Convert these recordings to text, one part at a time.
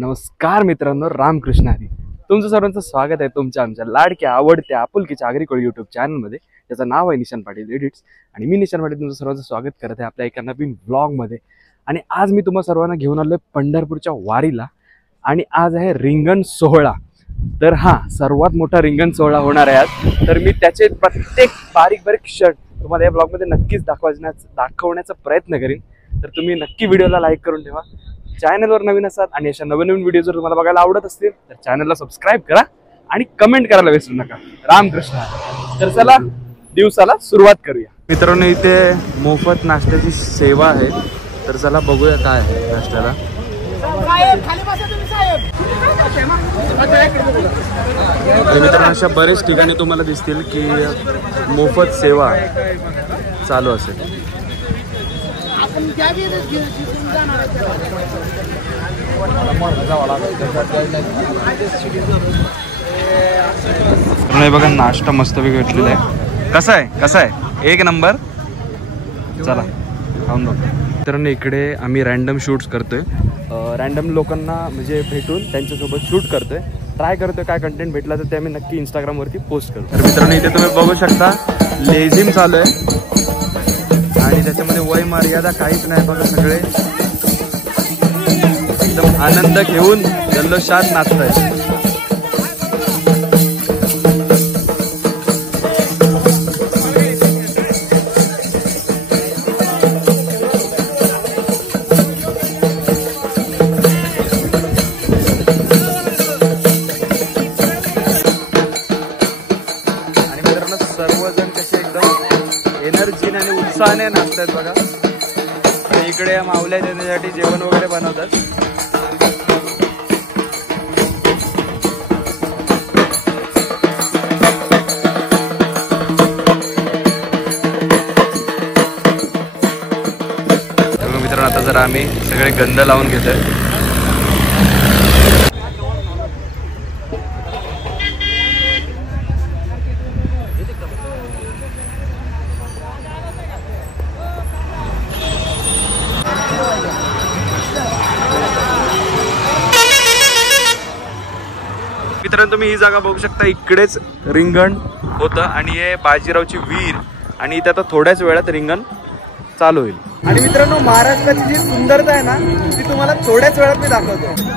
नमस्कार मित्रांनो, रामकृष्ण हरी. तुमचं सर्वांचं स्वागत आहे तुमच्या आमच्या लाडक्या आवडत्या आपुलकीच्या आगरीकोळी यूट्यूब चॅनलमध्ये, ज्याचं नाव आहे निशान पाटील एडिट्स. आणि मी निशान पाटील तुमचं सर्वांचं स्वागत करत आहे आपल्या एका नवीन व्लॉगमध्ये. आणि आज मी तुम्हा सर्वांना घेऊन आलो आहे पंढरपूरच्या वारीला. आणि आज आहे रिंगण सोहळा. तर हां, सर्वात मोठा रिंगण सोहळा होणार आहे आज. तर मी त्याचे प्रत्येक बारीक बारीक क्षण तुम्हाला या ब्लॉगमध्ये नक्कीच दाखवण्याचा प्रयत्न करीन. तर तुम्ही नक्की व्हिडिओला लाईक करून ठेवा. चॅनलवर नवीन असाल आणि अशा नवीन व्हिडिओ जर तुम्हाला बघायला आवडत असतील तर चॅनलला सबस्क्राईब करा आणि कमेंट करायला विसरू नका. रामकृष्ण. तर चला दिवसाला सुरुवात करूया. मित्रांनो, इथे मोफत नाश्त्याची सेवा आहे. तर चला बघूया काय आहे नाश्त्याला. मित्रांनो, अशा बरेच ठिकाणी तुम्हाला दिसतील की मोफत सेवा चालू असेल. बघा, नाश्ता मस्तपैकी भेटलेला आहे. कसा आहे? एक नंबर. चला खाऊन बघ. मित्रांनो, इकडे आम्ही रॅन्डम शूट्स करतोय. रॅन्डम लोकांना म्हणजे भेटून त्यांच्यासोबत शूट करतोय. ट्राय करतोय काय कंटेंट भेटला तर ते आम्ही नक्की इंस्टाग्रामवरती पोस्ट करतो. तर मित्रांनो, इथे तुम्ही बघू शकता लेझिम चालू आहे आणि त्याच्यामध्ये वय मर्यादा काहीच नाही. बघा, सगळे एकदम आनंद घेऊन जल्लोषात नाचताय. आणि मित्रांनो, सर्वजण कसे एकदम एनर्जीने आणि उत्साहाने नाचतात. बघा, इकडे मावल्या देण्यासाठी जेवण वगैरे बनवतात. मित्रांनो, आता जरा आम्ही सगळे गंध लावून घेतोय. मित्रांनो, तुम्ही ही जागा बघू शकता. इकडेच रिंगण होतं आणि हे बाजीरावची वीर. आणि इथे आता थोड्याच वेळात रिंगण चालू होईल. आणि मित्रांनो, महाराष्ट्राची जी सुंदरता आहे ना, ती तुम्हाला थोड्याच वेळात मी दाखवतो.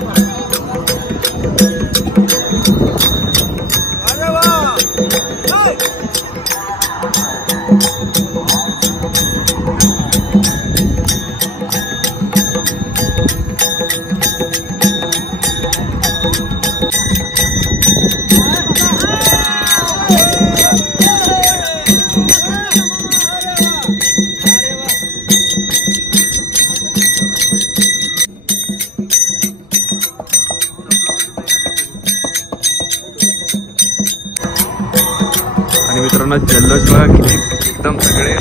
आणि मित्रांनो, जल्लोष बघा किती एकदम सगळे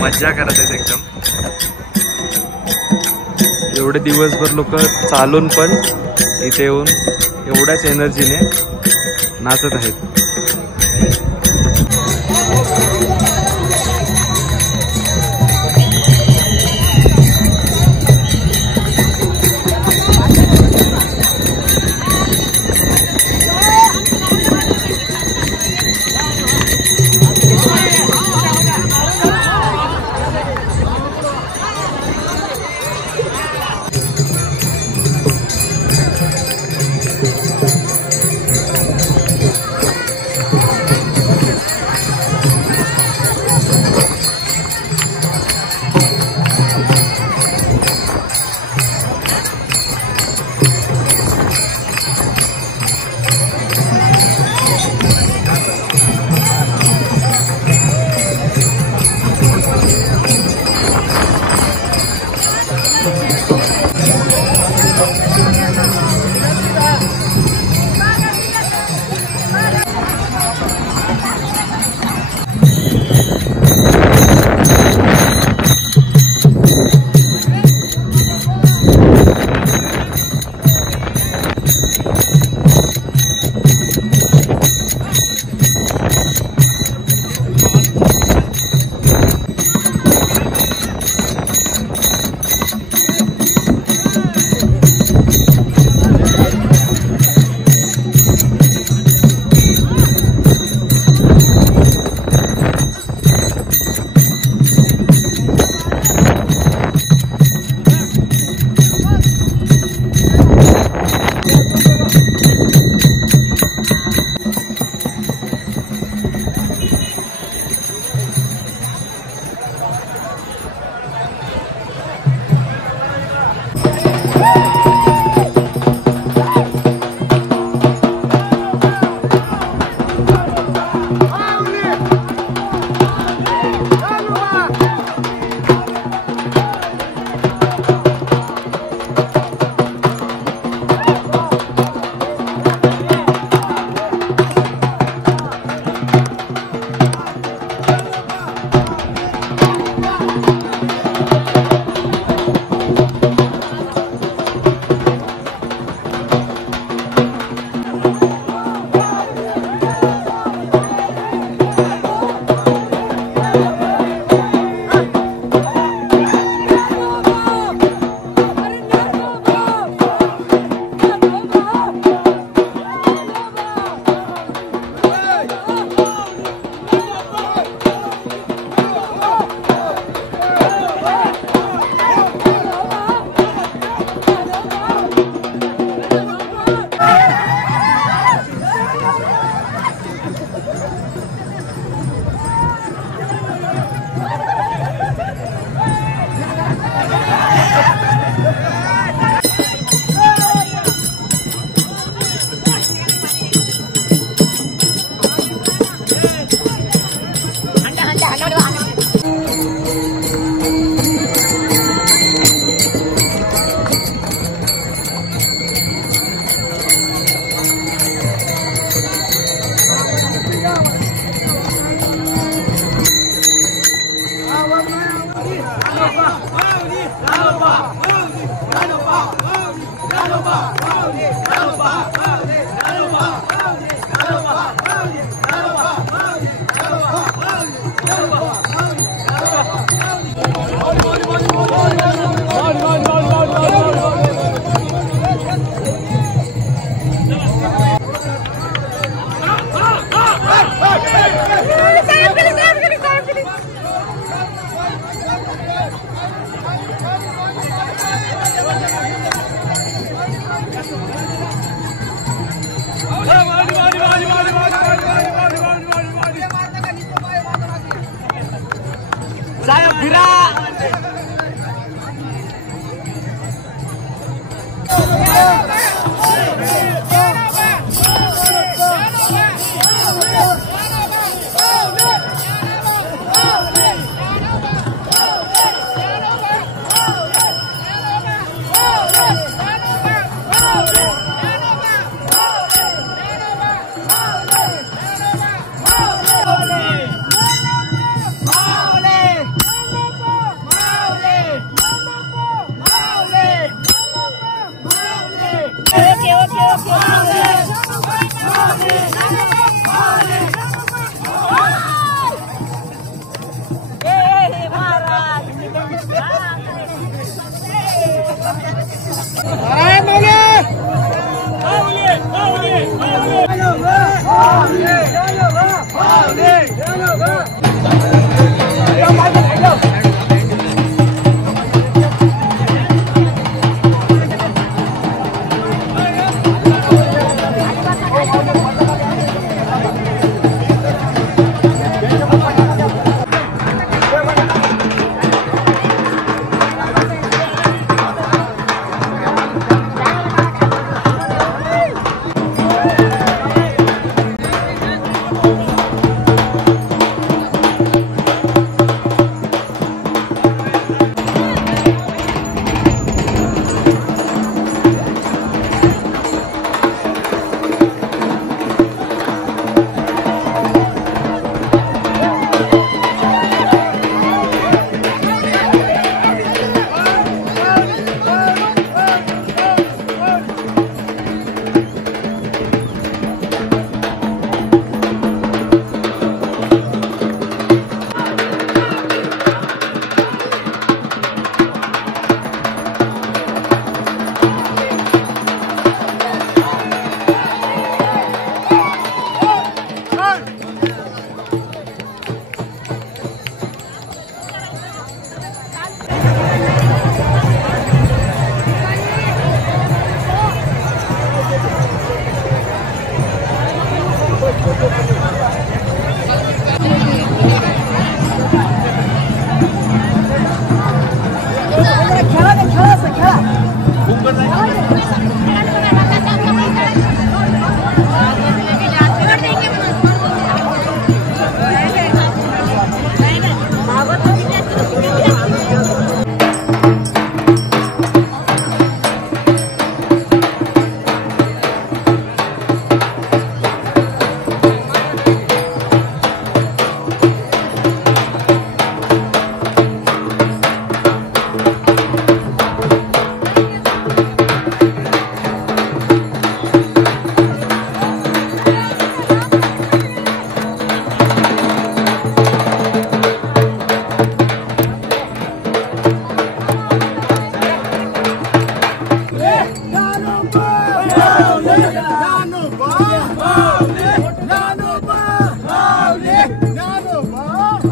मजा करत आहेत. एकदम एवढे दिवसभर लोक चालून पण इथे येऊन एवढ्याच एनर्जीने नाचत आहेत.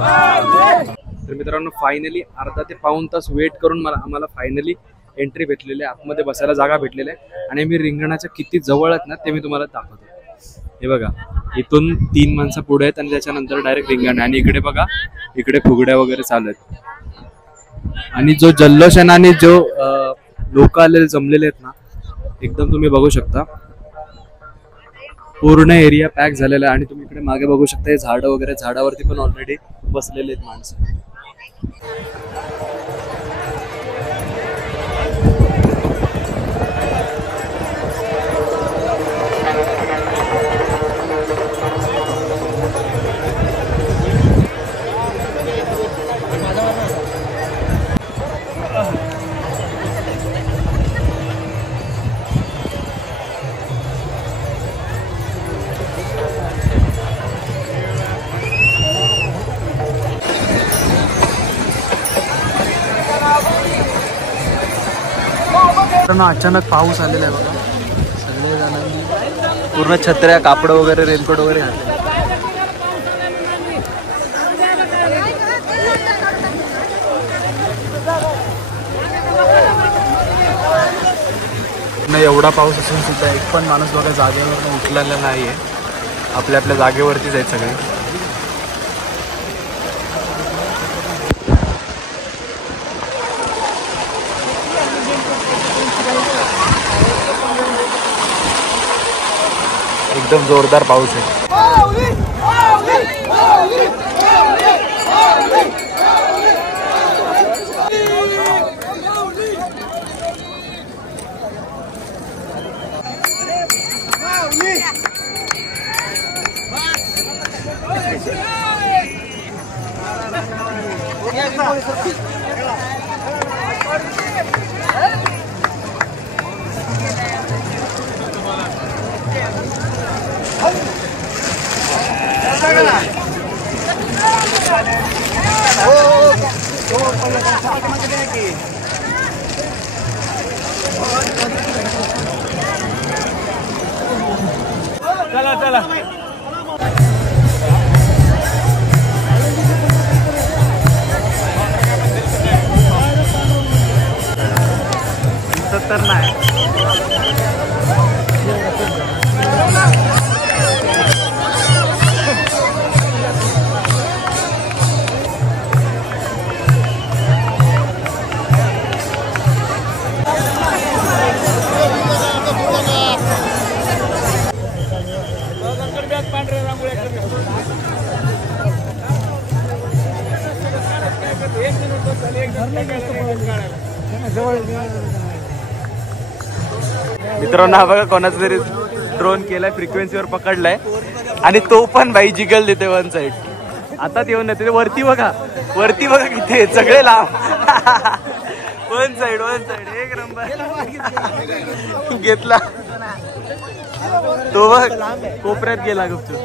तर मित्रांनो फायनली अर्धा ते पाऊण तास वेट करून आम्हाला फायनली एंट्री भेटलेली आहे, आतमध्ये बसायला जागा भेटलेली आहे आणि मी रिंगणाच्या किती जवळ आहेत ना ते मी तुम्हाला दाखवतो. हे बघा इथून 3 माणसं पुढे आहेत आणि त्याच्यानंतर डायरेक्ट रिंगण आणि इकडे बघा इकडे फुगड्या वगैरे चालू आहेत आणि जो जल्लोष आहे आणि जो लोक आलेले जमलेले आहेत ना एकदम तुम्ही बघू शकता पूर्ण एरिया पॅक झालेला आहे आणि तुम्ही इकडे मागे बघू शकता हे झाडं वगैरे झाडावरती पण ऑलरेडी बसलेले आहेत माणसं. मित्रांनो अचानक पाऊस आलेला आहे बघा. सगळे जणांनी पूर्ण छत्र्या, कापड वगैरे, रेनकोट वगैरे घातले. नाही एवढा पाऊस असून सुद्धा एक पण माणूस बघा जागेवर उठलेला नाहीये. आपल्या आपल्या जागेवरतीच आहेत सगळे. एकदम जोरदार पाऊस आहे. चला चला तर नाही. मित्रांनो हा बघा कोणाचा तरी ड्रोन केलाय, फ्रिक्वेन्सीवर पकडलाय आणि तो पण बाई जिगल देते वन साइड. आता येऊन येते वरती बघा, वरती बघा किती आहेत सगळे लांब. वन साइड एक नंबर घेतला तो बघ कोपऱ्यात गेला गुपचूप.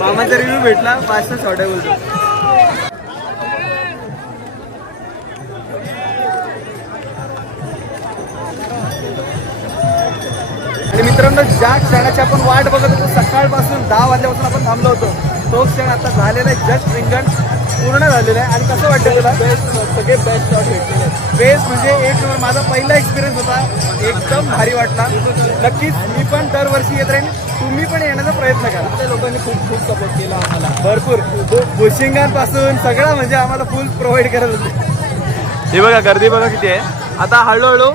मामाचा रिव्ह्यू भेटला 5 शॉर्ट आहे बोलतो. आणि मित्रांनो ज्या क्षणाची आपण वाट बघत होतो सकाळपासून 10 वाजल्यापासून आपण थांबलो होतो तो क्षण आता झालेला आहे. जस्ट रिंगण पूर्ण झालेलं आहे. आणि कसं वाटतं तुला? सगळे बेस्ट शॉट भेटलेले आहेत. बेस्ट म्हणजे एक नंबर. माझा पहिला एक्सपिरियन्स होता, एकदम भारी वाटला. नक्कीच मी पण दरवर्षी येत राहीन, तुम्ही पण येण्याचा प्रयत्न करा. त्या लोकांनी खूप खूप सपोर्ट केला आम्हाला, भरपूर. भुशिंगांपासून सगळं म्हणजे आम्हाला फुल प्रोव्हाइड करत होते. हे बघा गर्दी बघा किती आहे. आता हळूहळू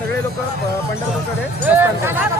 सगळे लोक पंढरपूरकडे प्रस्थान करतात.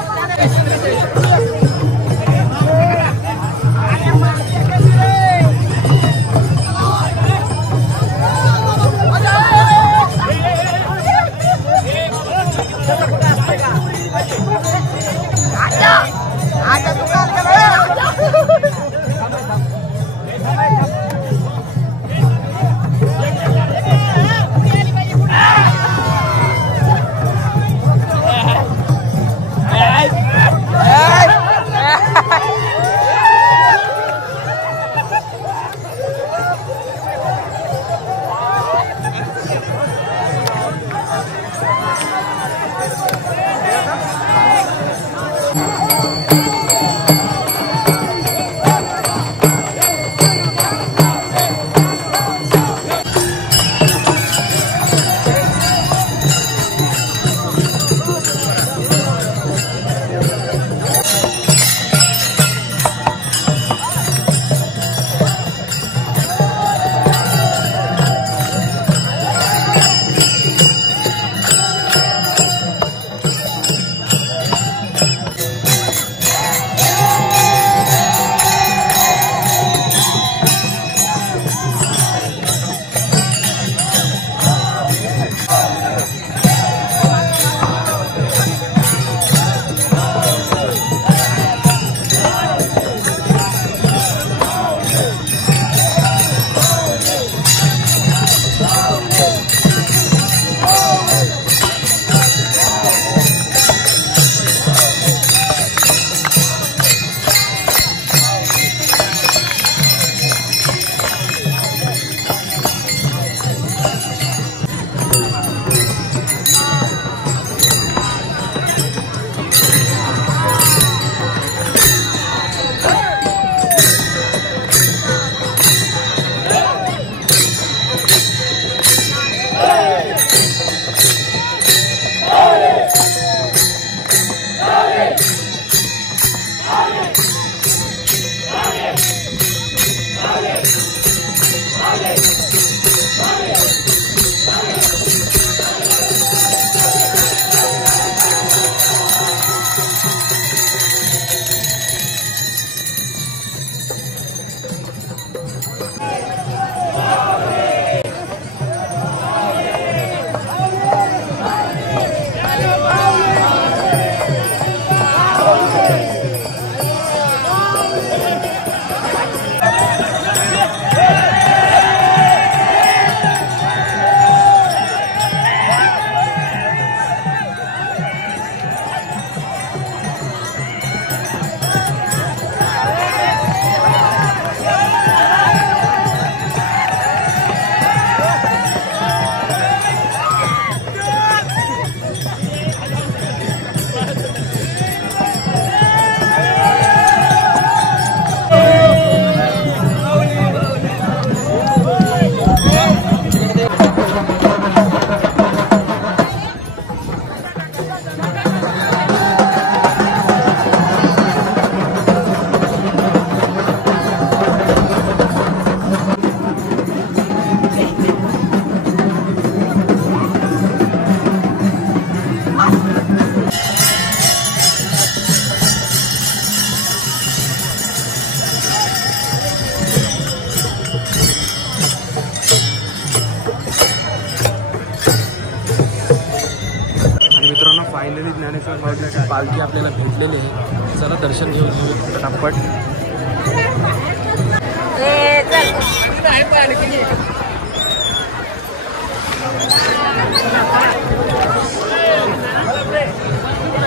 फायनली ज्ञानेश्वर माऊलीची पालखी आपल्याला भेटलेली आहे. चला दर्शन घेऊन घेऊ पटापट.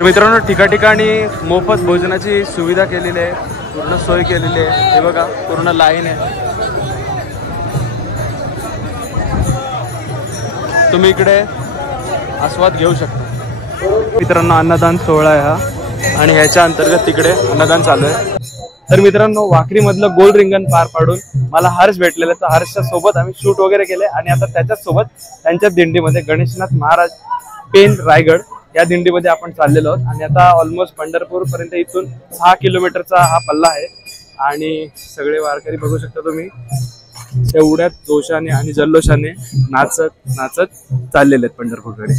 मित्रांनो ठिकाणी मोफत भोजनाची सुविधा केलेली आहे, पूर्ण सोय केलेली आहे. हे बघा पूर्ण लाईन आहे. तुम्ही इकडे आस्वाद घेऊ शकता. मित्रांनो अन्नदान सोहळा आहे हा आणि ह्याच्या अंतर्गत तिकडे अन्नदान चालू आहे. तर मित्रांनो वाखरी मधलं गोल रिंगण पार पाडून मला हर्ष भेटलेलं, तर हर्षच्या सोबत आम्ही शूट वगैरे केले आणि आता त्याच्याच सोबत त्यांच्या दिंडीमध्ये गणेशनाथ महाराज पेन रायगड या दिंडीमध्ये आपण चाललेलो आहोत. आणि आता ऑलमोस्ट पंढरपूर पर्यंत इथून 6 किलोमीटरचा हा पल्ला आहे आणि सगळे वारकरी बघू शकता तुम्ही. तेवढ्याच जोशाने आणि जल्लोषाने नाचत नाचत चाललेले आहेत पंढरपूरकडे.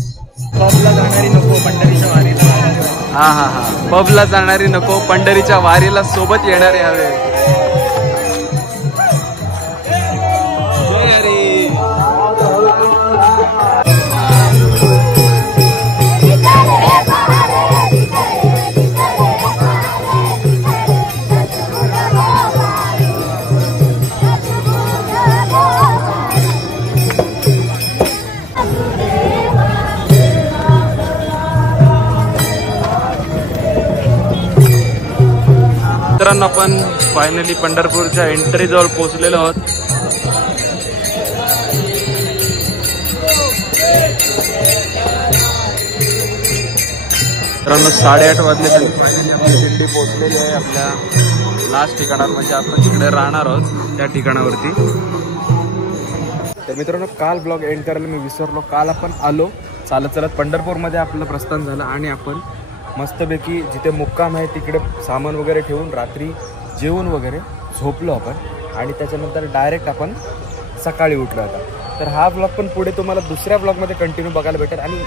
पबला जाणारी नको पंढरीच्या वारीला. हा हा हा, पबला जाणारी नको पंढरीच्या वारीला सोबत येणारे हवे. मित्रांनो, आपण फायनली पंढरपूरच्या एंट्री जवळ पोहोचलेलो आहोत. मित्रांनो 8:30 वाजले तरी फायनली आपली दिंडी पोहोचलेली आहे आपल्या लास्ट ठिकाणावर, म्हणजे आपण जिकडे राहणार आहोत त्या ठिकाणावरती. तर मित्रांनो, काल ब्लॉग एंड करायला मी विसरलो. काल आपण आलो चालत चालत पंढरपूरमध्ये आपलं प्रस्थान झालं आणि आपण मस्तपैकी जिथे मुक्काम आहे तिकडे सामान वगैरे ठेवून रात्री जेवून वगैरे झोपलो आपण आणि त्याच्यानंतर डायरेक्ट आपण सकाळी उठलो आता. तर हा ब्लॉग पण पुढे तुम्हाला दुसऱ्या ब्लॉगमध्ये कंटिन्यू बघायला भेटेल आणि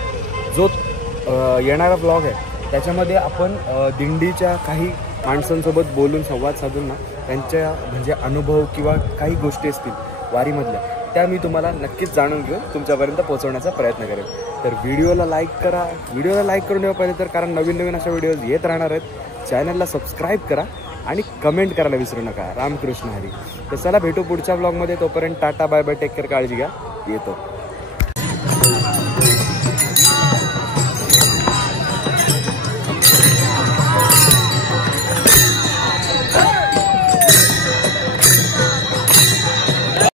जो येणारा ब्लॉग आहे त्याच्यामध्ये आपण दिंडीच्या काही माणसांसोबत बोलून संवाद साधून ना त्यांच्या म्हणजे अनुभव किंवा काही गोष्टी असतील वारीमधल्या त्या मी तुम्हाला नक्कीच जाणून घेऊन तुमच्यापर्यंत पोहोचवण्याचा प्रयत्न करेन. तर व्हिडिओला लाईक करा, व्हिडिओला लाईक करून ठेवा पहिले तर, कारण नवीन नवीन अशा व्हिडिओज येत राहणार आहेत. चॅनलला सबस्क्राईब करा आणि कमेंट करायला विसरू नका. रामकृष्ण हरी. तर चला भेटू पुढच्या ब्लॉगमध्ये. तोपर्यंत tata bye bye, take care, काळजी घ्या. येतो.